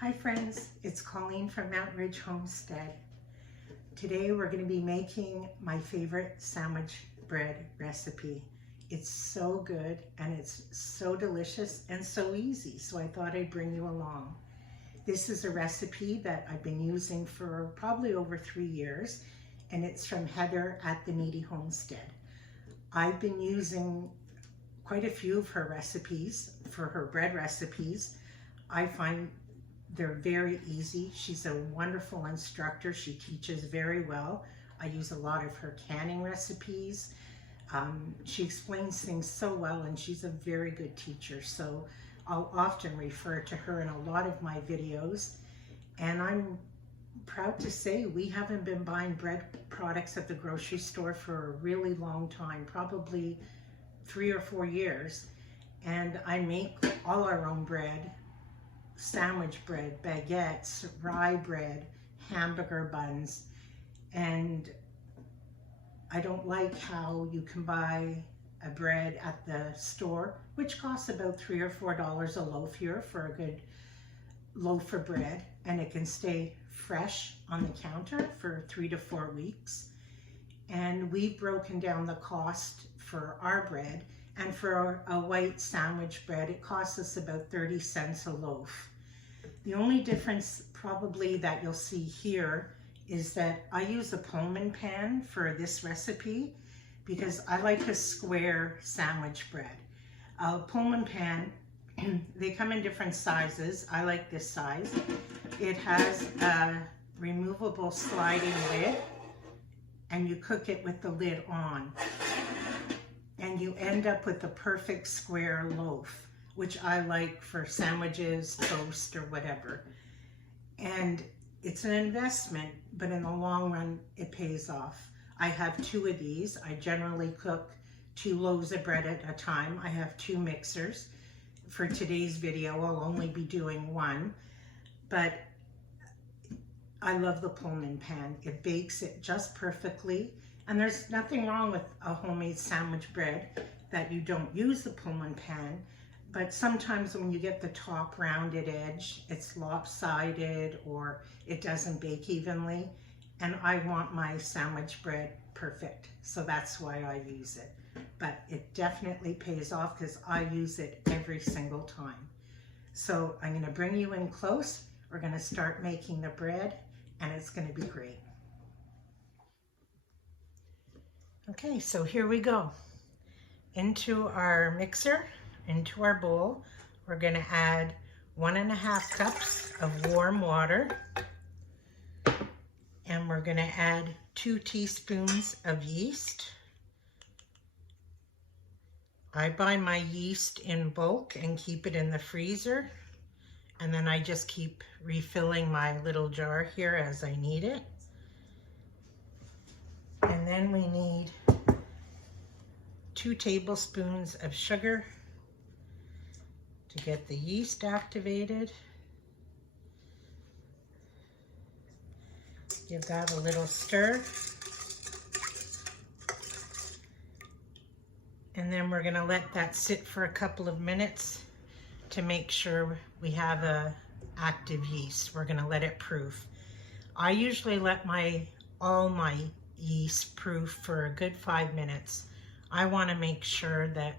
Hi friends, it's Colleen from Mountain Ridge Homestead. Today we're going to be making my favorite sandwich bread recipe. It's so good and it's so delicious and so easy, so I thought I'd bring you along. This is a recipe that I've been using for probably over 3 years, and it's from Heather at the Needy Homestead. I've been using quite a few of her recipes for her bread recipes. I find they're very easy. She's a wonderful instructor. She teaches very well. I use a lot of her canning recipes. She explains things so well, and she's a very good teacher. So I'll often refer to her in a lot of my videos. And I'm proud to say we haven't been buying bread products at the grocery store for a really long time, probably 3 or 4 years. And I make all our own bread. Sandwich bread, baguettes, rye bread, hamburger buns, and I don't like how you can buy a bread at the store, which costs about $3 or $4 a loaf here for a good loaf of bread, and it can stay fresh on the counter for 3 to 4 weeks. And we've broken down the cost for our bread, and for a white sandwich bread, it costs us about 30 cents a loaf. The only difference probably that you'll see here is that I use a Pullman pan for this recipe because I like a square sandwich bread. A Pullman pan, they come in different sizes. I like this size. It has a removable sliding lid, and you cook it with the lid on. And you end up with the perfect square loaf, which I like for sandwiches, toast, or whatever. And it's an investment, but in the long run, it pays off. I have 2 of these. I generally cook 2 loaves of bread at a time. I have 2 mixers. For today's video, I'll only be doing 1, but I love the Pullman pan. It bakes it just perfectly. And there's nothing wrong with a homemade sandwich bread that you don't use the Pullman pan, but sometimes when you get the top rounded edge, it's lopsided or it doesn't bake evenly, and I want my sandwich bread perfect, so that's why I use it. But it definitely pays off because I use it every single time. So I'm going to bring you in close. We're going to start making the bread, and it's going to be great. Okay, so here we go. Into our mixer, into our bowl, we're going to add 1.5 cups of warm water, and we're going to add 2 teaspoons of yeast. I buy my yeast in bulk and keep it in the freezer, and then I just keep refilling my little jar here as I need it. And then we need 2 tablespoons of sugar to get the yeast activated. Give that a little stir. And then we're going to let that sit for a couple of minutes to make sure we have a active yeast. We're going to let it proof. I usually let all my yeast proof for a good 5 minutes. I want to make sure that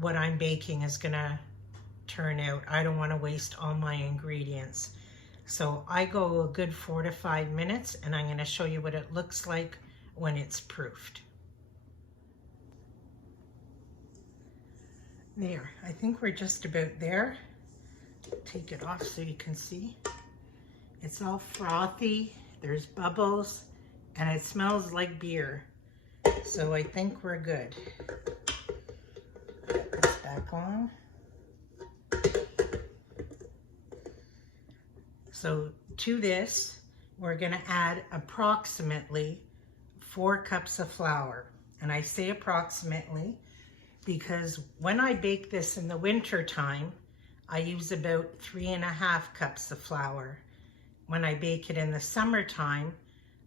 what I'm baking is going to turn out. I don't want to waste all my ingredients. So I go a good 4 to 5 minutes, and I'm going to show you what it looks like when it's proofed. There, I think we're just about there. Take it off so you can see. It's all frothy, there's bubbles, and it smells like beer. So I think we're good. Put this back on. So to this, we're going to add approximately 4 cups of flour. And I say approximately because when I bake this in the winter time, I use about 3.5 cups of flour. When I bake it in the summertime,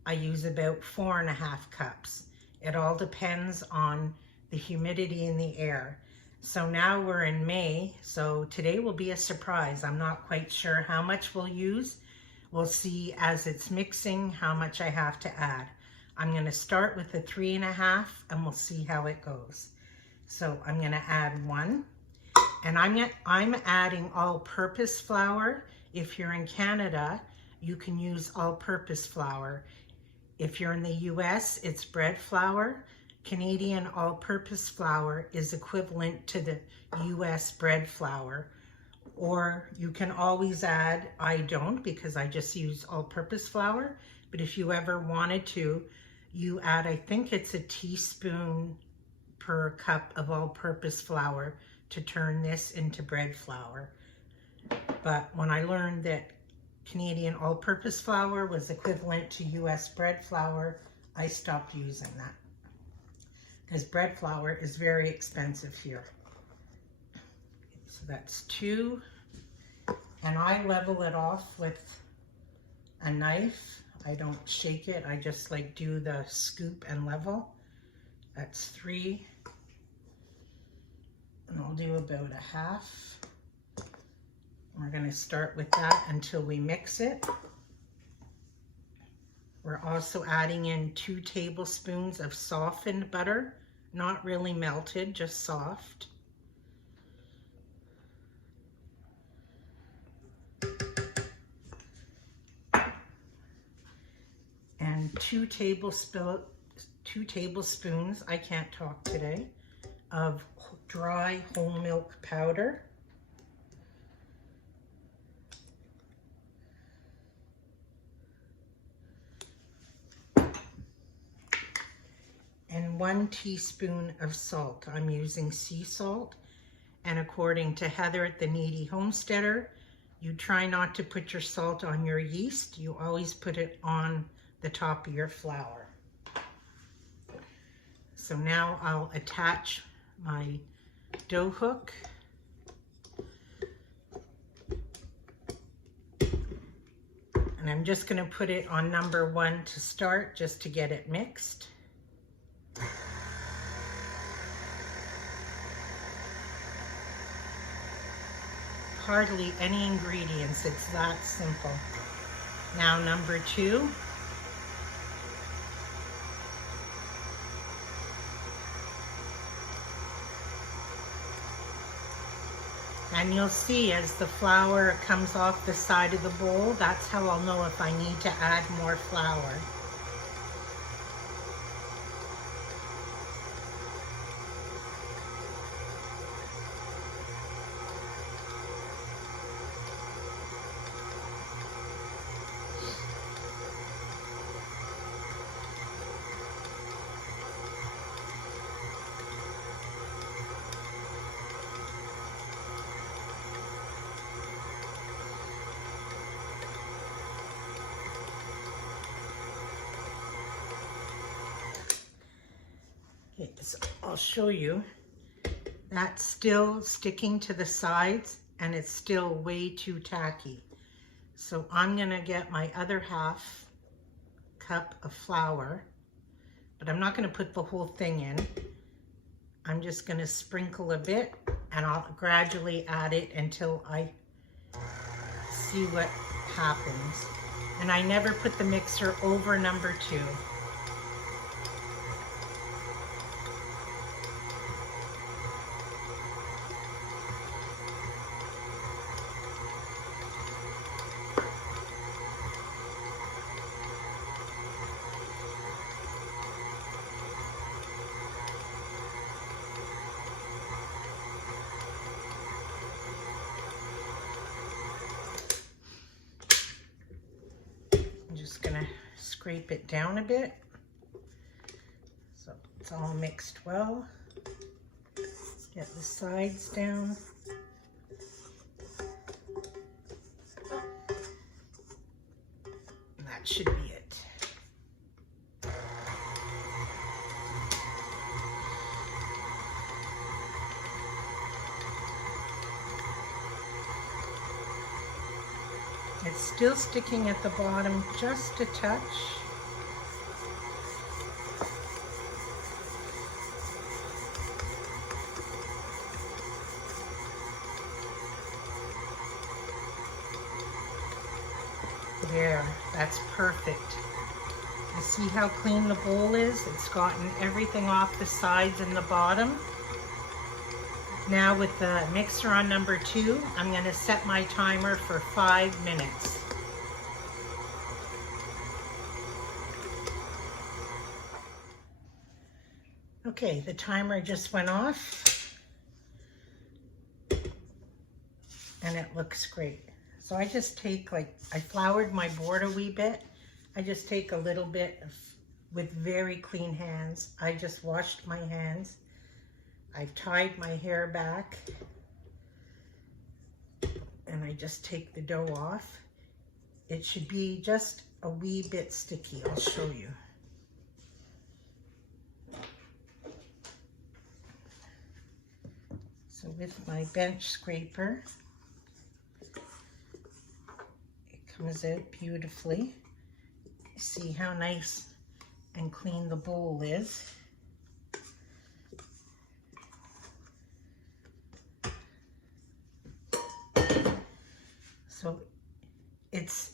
I use about 4.5 cups. It all depends on the humidity in the air. So now we're in May, so today will be a surprise. I'm not quite sure how much we'll use. We'll see as it's mixing how much I have to add. I'm going to start with a 3.5 and we'll see how it goes. So I'm going to add 1, and I'm adding all-purpose flour. If you're in Canada, you can use all-purpose flour. If you're in the US, it's bread flour. Canadian all-purpose flour is equivalent to the US bread flour. Or you can always add, I don't because I just use all-purpose flour, but if you ever wanted to, you add, I think it's a teaspoon per cup of all-purpose flour to turn this into bread flour. But when I learned that Canadian all-purpose flour was equivalent to US bread flour, I stopped using that because bread flour is very expensive here. So that's 2, and I level it off with a knife. I don't shake it, I just like do the scoop and level. That's 3, and I'll do about a half. We're going to start with that until we mix it. We're also adding in 2 tablespoons of softened butter, not really melted, just soft. And 2 tablespoons, I can't talk today, of dry whole milk powder. And 1 teaspoon of salt. I'm using sea salt. And according to Heather at the Needy Homesteader, you try not to put your salt on your yeast. You always put it on the top of your flour. So now I'll attach my dough hook. And I'm just going to put it on number 1 to start, just to get it mixed. Hardly any ingredients, it's that simple. Now number 2. And you'll see as the flour comes off the side of the bowl, that's how I'll know if I need to add more flour. Okay, so I'll show you. That's still sticking to the sides and it's still way too tacky. So I'm gonna get my other half cup of flour, but I'm not gonna put the whole thing in. I'm just gonna sprinkle a bit and I'll gradually add it until I see what happens. And I never put the mixer over number 2. Just gonna scrape it down a bit so it's all mixed well. Get the sides down. And that should be it. It's still sticking at the bottom just a touch. There, that's perfect. You see how clean the bowl is? It's gotten everything off the sides and the bottom. Now with the mixer on number 2, I'm going to set my timer for 5 minutes. Okay, the timer just went off and it looks great. So I just take, I floured my board a wee bit. I just take a little bit with very clean hands. I just washed my hands. I've tied my hair back and I just take the dough off. It should be just a wee bit sticky. I'll show you. So with my bench scraper, it comes out beautifully. See how nice and clean the bowl is. So it's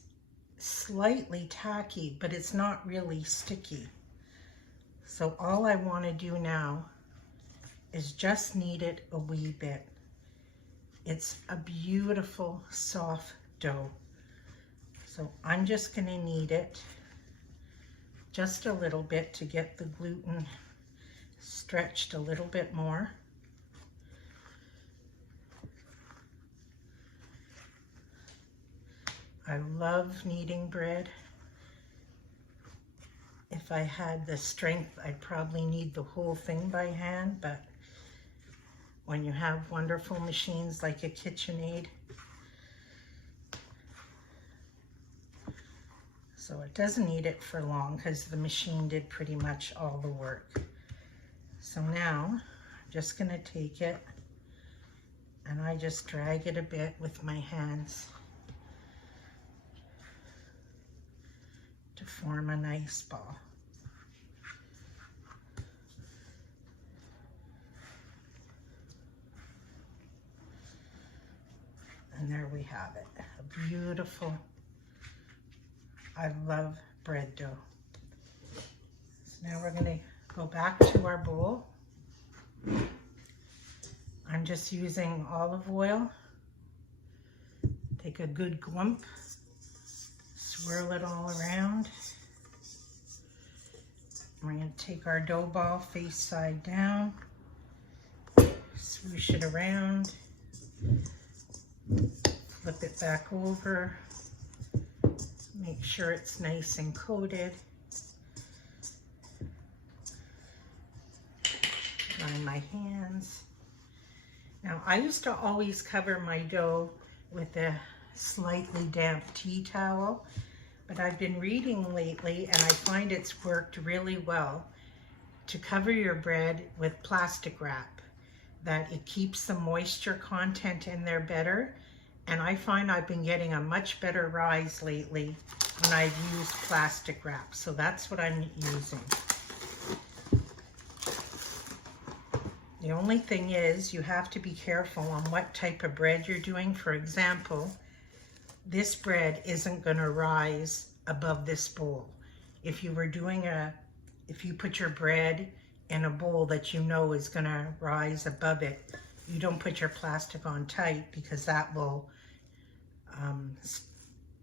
slightly tacky, but it's not really sticky. So all I want to do now is just knead it a wee bit. It's a beautiful soft dough. So I'm just going to knead it just a little bit to get the gluten stretched a little bit more. I love kneading bread. If I had the strength, I'd probably knead the whole thing by hand, but when you have wonderful machines like a KitchenAid, so it doesn't need it for long because the machine did pretty much all the work. So now I'm just going to take it and I just drag it a bit with my hands to form a nice ball. And there we have it, a beautiful, I love bread dough. So now we're going to go back to our bowl. I'm just using olive oil. Take a good glump, swirl it all around. We're going to take our dough ball face side down, swoosh it around, flip it back over, make sure it's nice and coated. On my hands. Now I used to always cover my dough with a slightly damp tea towel, but I've been reading lately and I find it's worked really well to cover your bread with plastic wrap, that it keeps the moisture content in there better, and I find I've been getting a much better rise lately when I've used plastic wrap, so that's what I'm using. The only thing is you have to be careful on what type of bread you're doing. For example, this bread isn't going to rise above this bowl. If you were doing if you put your bread in a bowl that you know is going to rise above it, you don't put your plastic on tight because that will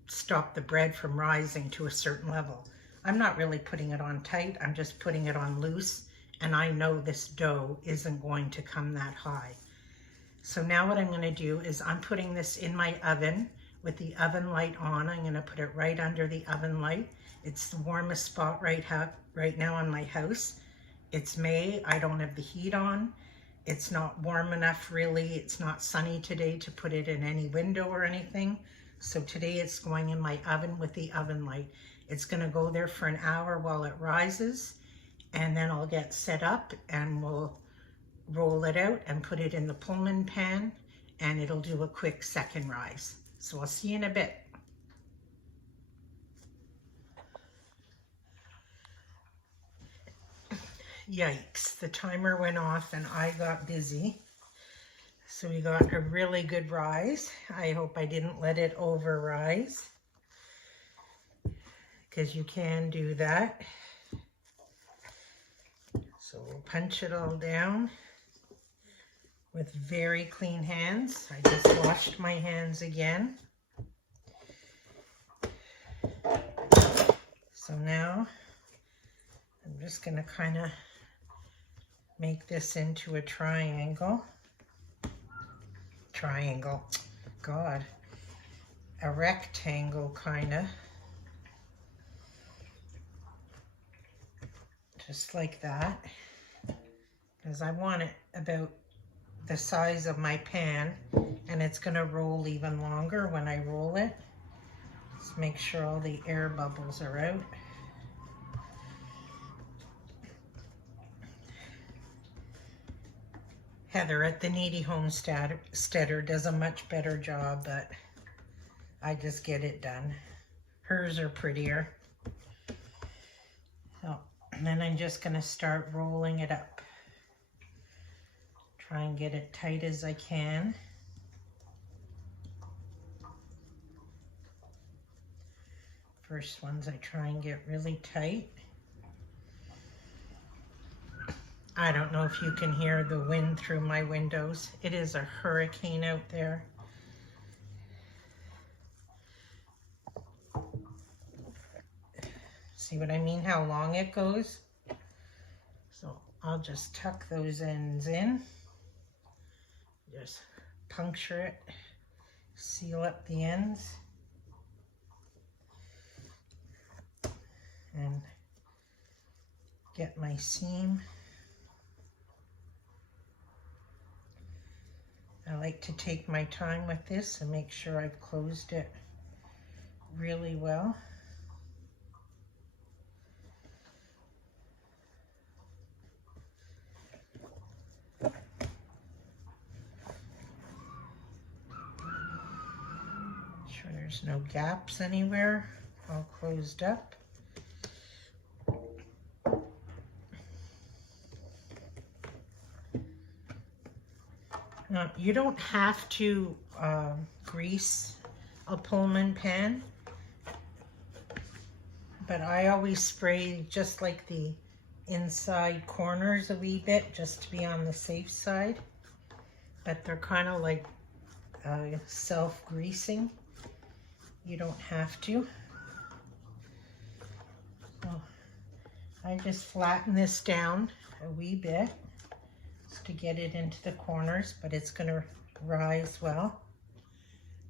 stop the bread from rising to a certain level. I'm not really putting it on tight, I'm just putting it on loose, and I know this dough isn't going to come that high. So now what I'm going to do is I'm putting this in my oven with the oven light on. I'm going to put it right under the oven light. It's the warmest spot right now in my house. It's May, I don't have the heat on. It's not warm enough really, it's not sunny today to put it in any window or anything. So today it's going in my oven with the oven light. It's going to go there for an hour while it rises, and then I'll get set up and we'll roll it out and put it in the Pullman pan, and it'll do a quick second rise. So I'll see you in a bit. Yikes, the timer went off and I got busy. So we got a really good rise. I hope I didn't let it over rise. because you can do that. So we'll punch it all down with very clean hands. I just washed my hands again. So now I'm just going to kind of make this into a triangle. God. A rectangle kind of. Just like that. Because I want it about the size of my pan, and it's going to roll even longer when I roll it. Just make sure all the air bubbles are out. Heather at the Needy Homesteader does a much better job, but I just get it done. Hers are prettier. So, and then I'm just going to start rolling it up. Try and get it tight as I can. First ones I try and get really tight. I don't know if you can hear the wind through my windows. It is a hurricane out there. See what I mean? How long it goes? So I'll just tuck those ends in. Just puncture it. Seal up the ends. And get my seam. I like to take my time with this and make sure I've closed it really well. Sure there's no gaps anywhere, all closed up. Now, you don't have to grease a Pullman pan, but I always spray just like the inside corners a wee bit just to be on the safe side, but they're kind of like self-greasing. You don't have to. So I just flatten this down a wee bit to get it into the corners, but it's going to rise well.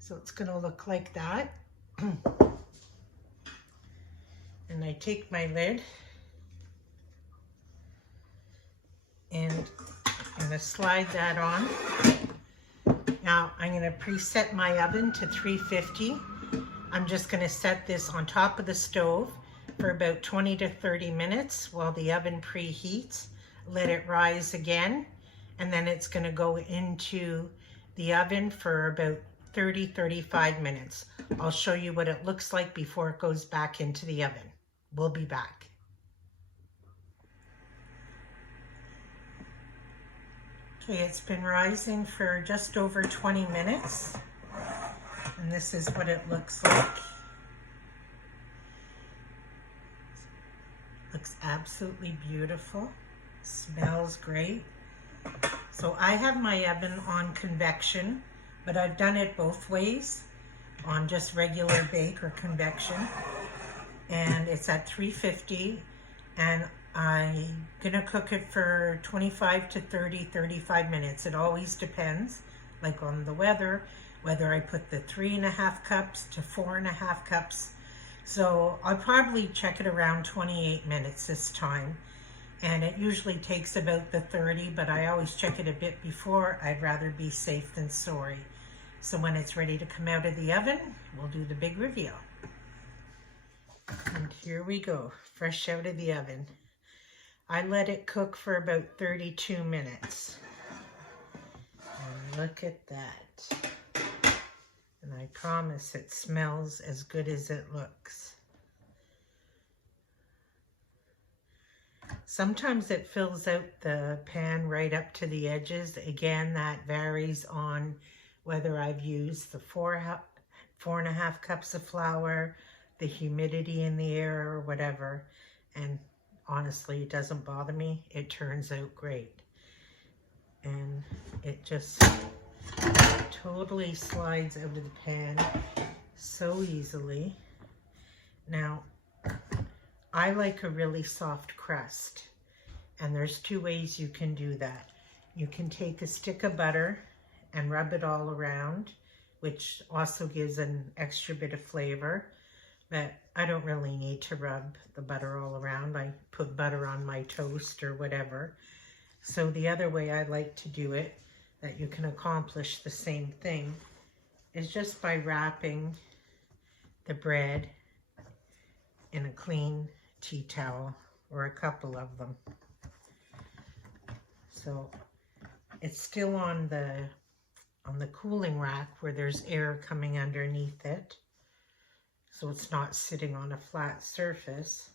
So it's going to look like that. And I take my lid and I'm going to slide that on. Now I'm going to preset my oven to 350. I'm just going to set this on top of the stove for about 20 to 30 minutes while the oven preheats. Let it rise again, and then it's going to go into the oven for about 30-35 minutes. I'll show you what it looks like before it goes back into the oven. We'll be back. Okay, it's been rising for just over 20 minutes, and this is what it looks like. Looks absolutely beautiful. Smells great. So I have my oven on convection, but I've done it both ways, on just regular bake or convection, and it's at 350, and I'm gonna cook it for 25 to 35 minutes. It always depends, like on the weather, whether I put the 3.5 cups to 4.5 cups. So I'll probably check it around 28 minutes this time. And it usually takes about the 30, but I always check it a bit before. I'd rather be safe than sorry. So when it's ready to come out of the oven, we'll do the big reveal. And here we go, fresh out of the oven. I let it cook for about 32 minutes. And look at that. And I promise it smells as good as it looks. Sometimes it fills out the pan right up to the edges. Again, that varies on whether I've used the 4.5 cups of flour, the humidity in the air or whatever. And honestly, it doesn't bother me. It turns out great. And it just totally slides out of the pan so easily. Now, I like a really soft crust, and there's two ways you can do that. You can take a stick of butter and rub it all around, which also gives an extra bit of flavor, but I don't really need to rub the butter all around. I put butter on my toast or whatever. So the other way I like to do it, that you can accomplish the same thing, is just by wrapping the bread in a clean tea towel, or a couple of them. So it's still on the cooling rack where there's air coming underneath it, so it's not sitting on a flat surface.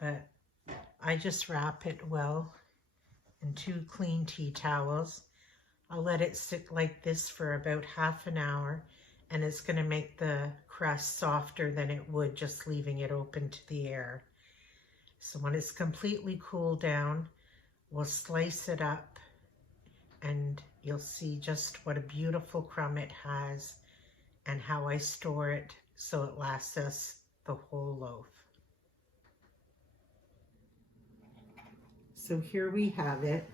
But I just wrap it well in 2 clean tea towels. I'll let it sit like this for about half an hour, and it's going to make the crust softer than it would just leaving it open to the air. So when it's completely cooled down, we'll slice it up, and you'll see just what a beautiful crumb it has and how I store it so it lasts us the whole loaf. So here we have it,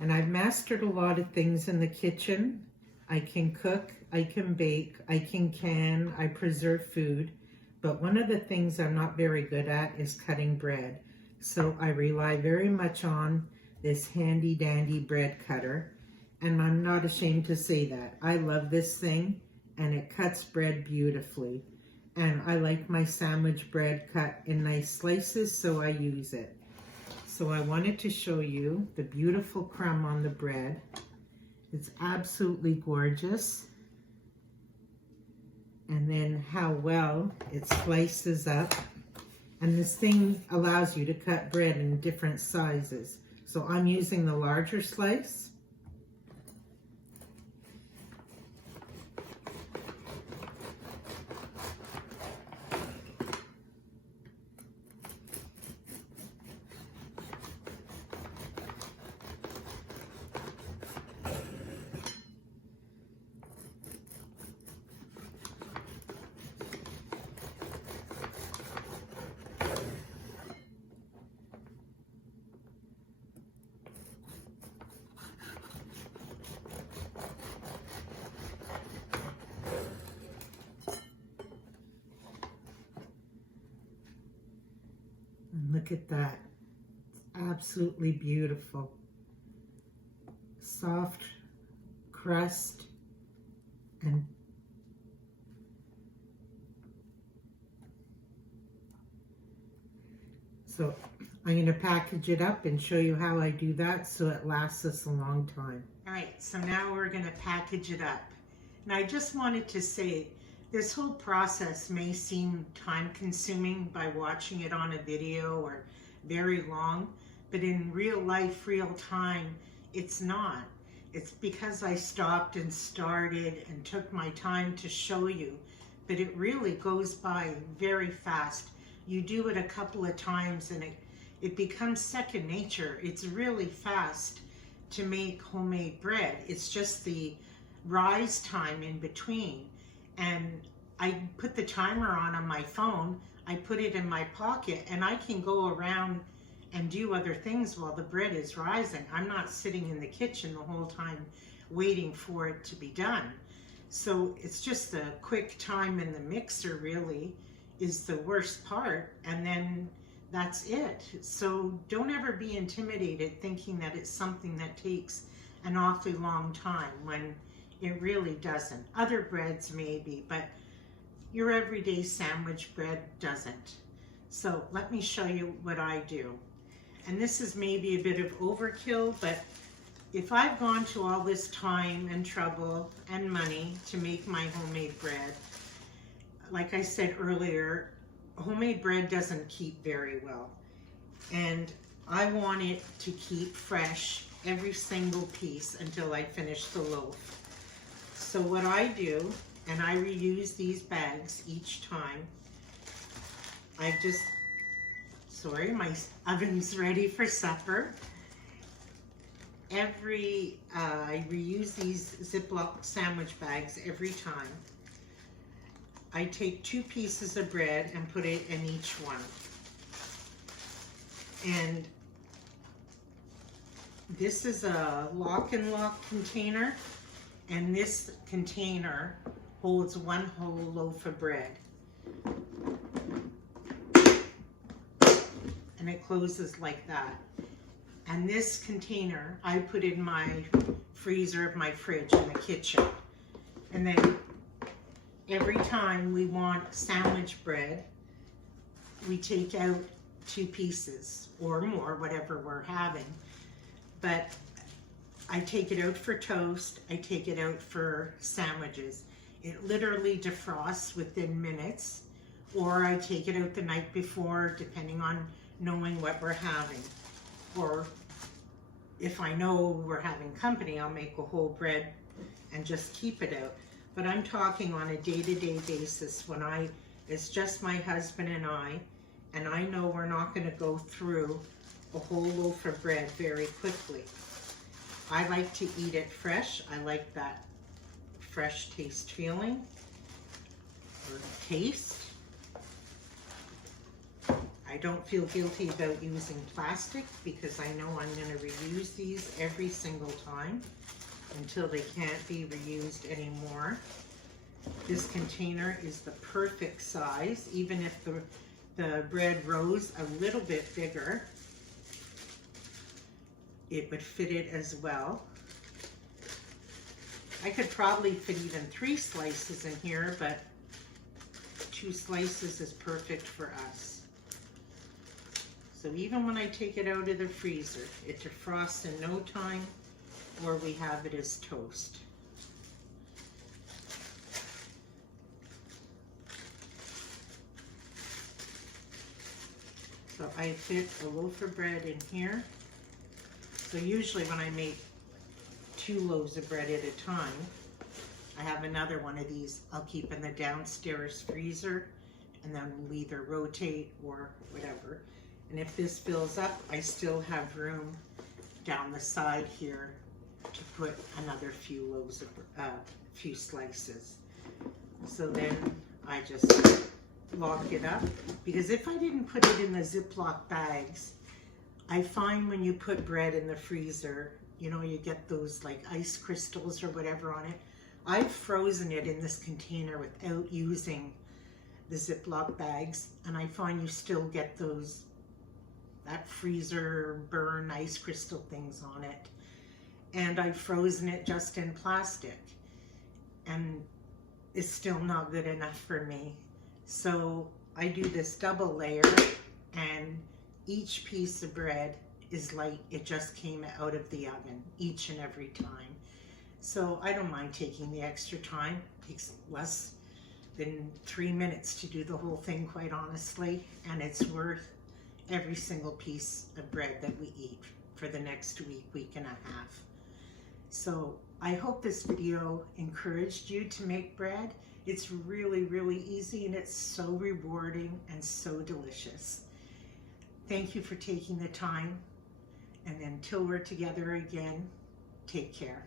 and I've mastered a lot of things in the kitchen. I can cook, I can bake, I can, I preserve food, but one of the things I'm not very good at is cutting bread. So I rely very much on this handy dandy bread cutter, and I'm not ashamed to say that. I love this thing, and it cuts bread beautifully. And I like my sandwich bread cut in nice slices, so I use it. So I wanted to show you the beautiful crumb on the bread. It's absolutely gorgeous. And then how well it slices up. And this thing allows you to cut bread in different sizes. So I'm using the larger slice. And look at that. It's absolutely beautiful. Soft crust and so I'm going to package it up and show you how I do that so it lasts us a long time. All right, so now we're going to package it up. And I just wanted to say, this whole process may seem time consuming by watching it on a video or very long, but in real life, real time, it's not. It's because I stopped and started and took my time to show you, but it really goes by very fast. You do it a couple of times and it becomes second nature. It's really fast to make homemade bread. It's just the rise time in between. And I put the timer on my phone, I put it in my pocket, and I can go around and do other things while the bread is rising. I'm not sitting in the kitchen the whole time waiting for it to be done. So it's just the quick time in the mixer really is the worst part, and then that's it. So don't ever be intimidated thinking that it's something that takes an awfully long time when it really doesn't. Other breads maybe, but your everyday sandwich bread doesn't. So let me show you what I do. And this is maybe a bit of overkill, but if I've gone to all this time and trouble and money to make my homemade bread, like I said earlier, homemade bread doesn't keep very well. And I want it to keep fresh, every single piece, until I finish the loaf. So what I do and I reuse these bags each time. Sorry, my oven's ready for supper. I reuse these Ziploc sandwich bags every time. I take 2 pieces of bread and put it in each one. And this is a lock and lock container, and this container holds 1 whole loaf of bread. And it closes like that. And this container, I put in my freezer of my fridge in the kitchen. And then every time we want sandwich bread, we take out 2 pieces or more, whatever we're having. But I take it out for toast, I take it out for sandwiches. It literally defrosts within minutes, or I take it out the night before, depending on knowing what we're having. Or if I know we're having company, I'll make a whole bread and just keep it out. But I'm talking on a day-to-day basis when it's just my husband and I know we're not going to go through a whole loaf of bread very quickly. I like to eat it fresh. I like that fresh taste feeling or taste. I don't feel guilty about using plastic because I know I'm going to reuse these every single time until they can't be reused anymore. This container is the perfect size, even if the bread rose a little bit bigger, it would fit it as well. I could probably fit even 3 slices in here, but 2 slices is perfect for us. So even when I take it out of the freezer, it defrosts in no time, or we have it as toast. So I fit a loaf of bread in here. So usually when I make 2 loaves of bread at a time, I have another one of these I'll keep in the downstairs freezer, and then we'll either rotate or whatever. And if this fills up, I still have room down the side here to put another few slices. So then I just lock it up, because if I didn't put it in the Ziploc bags, I find when you put bread in the freezer, you know, you get those like ice crystals or whatever on it. I've frozen it in this container without using the Ziploc bags, and I find you still get that freezer burn ice crystal things on it. And I've frozen it just in plastic, and it's still not good enough for me. So I do this double layer, and each piece of bread is like it just came out of the oven each and every time. So I don't mind taking the extra time. It takes less than 3 minutes to do the whole thing, quite honestly, and it's worth every single piece of bread that we eat for the next week and a half. So I hope this video encouraged you to make bread. It's really, really easy, and it's so rewarding and so delicious. Thank you for taking the time, and until we're together again, take care.